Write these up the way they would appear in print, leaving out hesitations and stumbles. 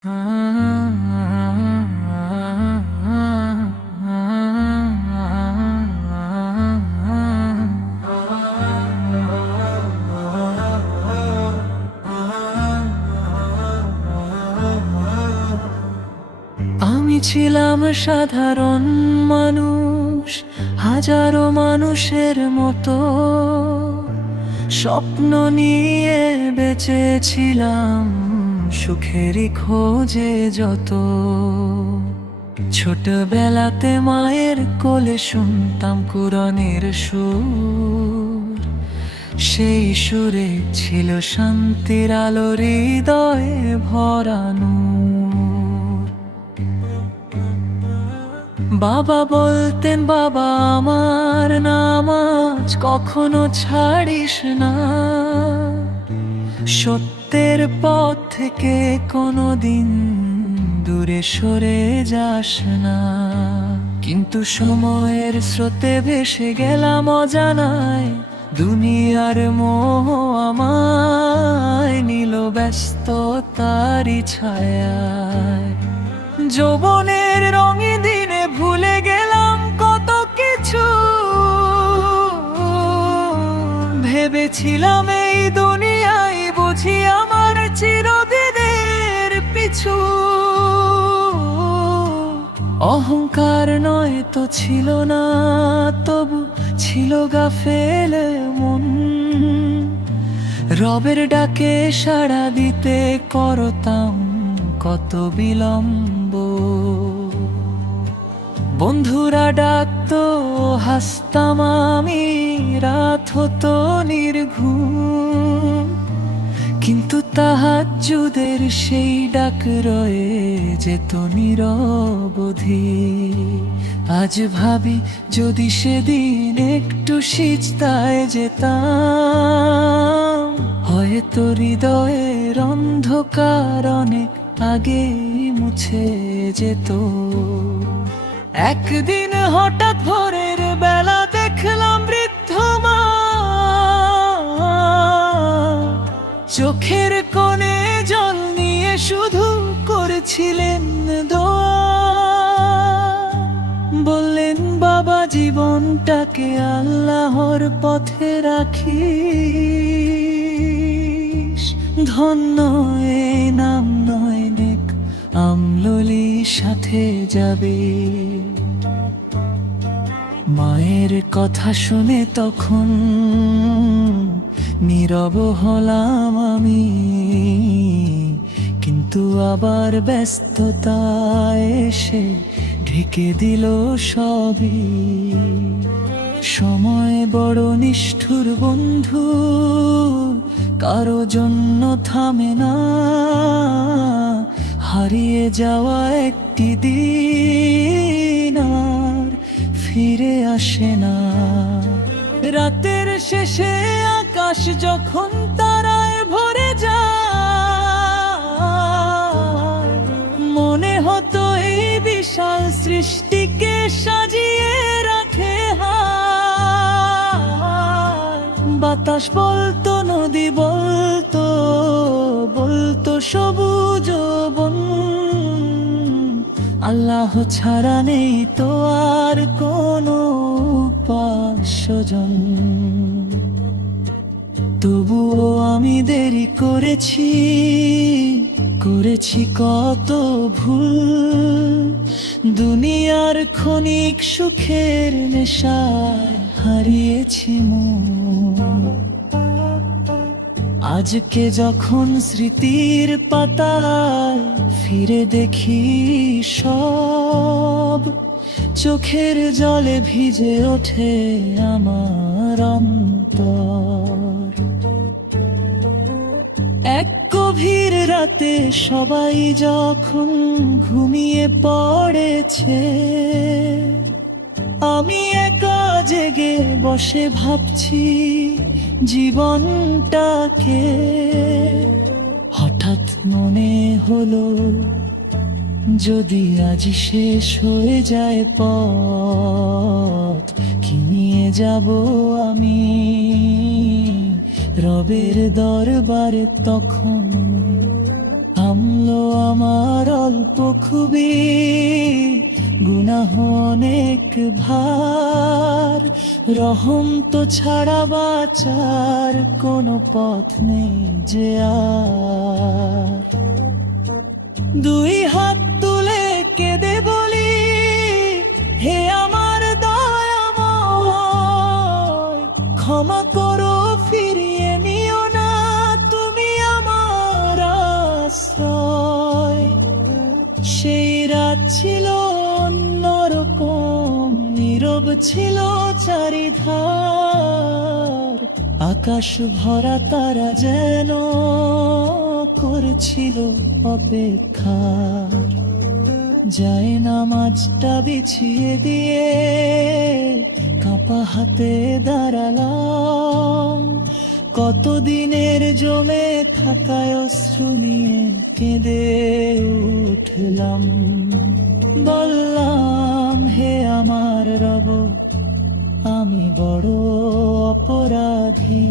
আমি ছিলাম সাধারণ মানুষ, হাজারো মানুষের মতো। স্বপ্ন নিয়ে বেঁচেছিলাম, সুখেরই খোঁজে যত। ছোটবেলাতে মায়ের কোলে শুনতাম কুরআনের সুর, সেই সুরে ছিল শান্তির আলো, হৃদয়ে ভরানো। বাবা বলতেন, বাবা আমার, নামাজ কখনো ছাড়িস না, সত্যের পথ থেকে কোনোদিন দূরে সরে যাস না। কিন্তু সময়ের স্রোতে ভেসে গেলাম অজানায়, দুনিয়ার মোহ আমায় নিল ব্যস্ততারই ছায়ায়। যৌবনের রঙে দিনে ভুলে গেলাম কত কিছু, ভেবেছিলাম এই দুনিয়ায় বুঝি আমার চিরদিনের পিছু। অহংকার নয় তো ছিল না, তবু ছিল গাফেলে মন। রবের ডাকে সাড়া দিতে করতাম কত বিলম্ব। বন্ধুরা ডাকতো, হাসতাম আমি, রাত হতো নির্ঘুম। কিন্তু তাহাজ্জুদের সেই ডাক রয়ে যেত নিরবধি। আজ ভাবি যদি সেদিন একটু সিজদায় যেতাম, হয়তো হৃদয়ের অন্ধকার অনেক আগে মুছে যেত। একদিন হঠাৎ ভোরের বেলা দেখলাম বৃদ্ধ মা, চোখের কোণে জল নিয়ে শুধু করেছিলেন দোয়া। বললেন, বাবা জীবনটাকে আল্লাহর পথে রাখিস, ধন্য এই নাম নয় নেক আমললি সাথে যাবে। মায়ের কথা শুনে তখন নীরব হলাম আমি, কিন্তু আবার ব্যস্ততা এসে ঢেকে দিল সবই। সময় বড় নিষ্ঠুর বন্ধু, কারো জন্য থামে না। হারিয়ে যাওয়া একটি দিন আর ফিরে আসে না। রাতের শেষে আকাশ যখন তারায় ভরে যায়, মনে হতো এই বিশাল সৃষ্টিকে সাজিয়ে রাখে হায়। বাতাস বলতো, নদী বলতো, বলতো সবুজ বন, আল্লাহ ছাড়া নেই তো আর কোনো উপাস্যজন। তবুও আমি দেরি করেছি কত ভুল। দুনিয়ার ক্ষণিক সুখের নেশায় হারিয়েছি মন। আজকে যখন স্মৃতির পাতায় ফিরে দেখি সব, চোখের জলে ভিজে ওঠে আমার অন্তর। এক গভীর রাতে সবাই যখন ঘুমিয়ে পড়েছে, আমি একা জেগে বসে ভাবছি জীবনটাকে। হঠাৎ মনে হলো, যদি আজ শেষ হয়ে যায় পথ, কি নিয়ে যাব আমি রবের দরবারে তখন? কমলো আমার অল্প খুবই, গুনাহ অনেক ভার, রহম তো ছাড়া বাঁচার কোনো পথ নেই যে আর। দুই হাত তুলে কেঁদে বলি, হে আমার দয়াময়, ক্ষমা করো, ফিরিয়ে নিও না তুমি আমার আশ্রয়। সেই রাত ছিল অন্যরকম, নীরব ছিল চারিধার, আকাশ ভরা তারা যেন করছিল অপেক্ষা। যায় নামাজটা বিছিয়ে দিয়ে কাঁপা হাতে দাঁড়ালাম, কতদিনের জমে থাকায় অশ্রু নিয়ে কেঁদে উঠলাম। বললাম, হে আমার রব, আমি বড় অপরাধী,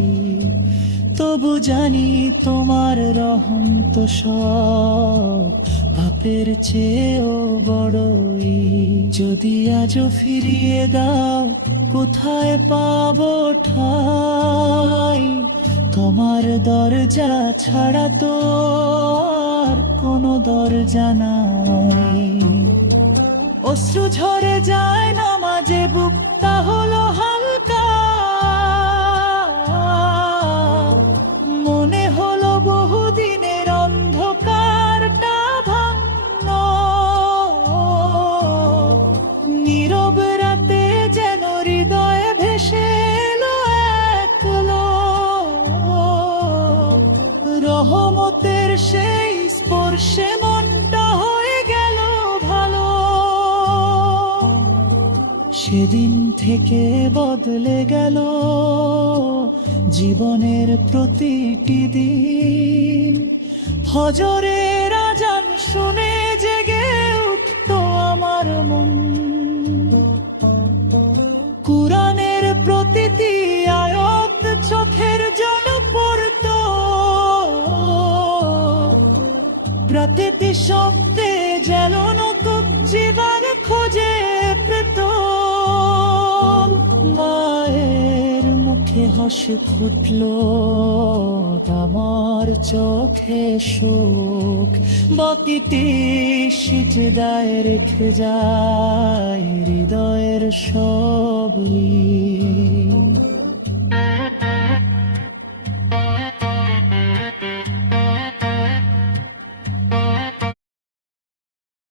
তবু জানি তোমার রহম তো সব পাপের চেয়েও বড়ই। যদি আজও ফিরিয়ে দাও, কোথায় পাবো ঠাই, তোমার দরজা ছাড়া তো আর কোনো দরজা নাই। অশ্রু ঝরে যায় নামাজে, বুকটা হলো হালকা, মনে হলো বহুদিনের অন্ধকারটা ভাঙলো। নীরব রাতে যেন হৃদয়ে ভেসে এলো একলো রহমতের সেই স্পর্শে, মনটা হয়ে গেল ভালো। সেদিন থেকে বদলে গেল জীবনের প্রতিটি দিন। ফজরের আজান শুনে জেগে উঠতো আমার মন, কুরআনের প্রতিটি আয়াত চোখের জল পড়তো, প্রতিটি শব্দে যেন নতুন জীবন খুঁজে পেত। মায়ের মুখে হাসি ফুটলো, আমার চোখে সুখ, বাকিটি সিজদায় রেখে যায় হৃদয়ের সব লীন।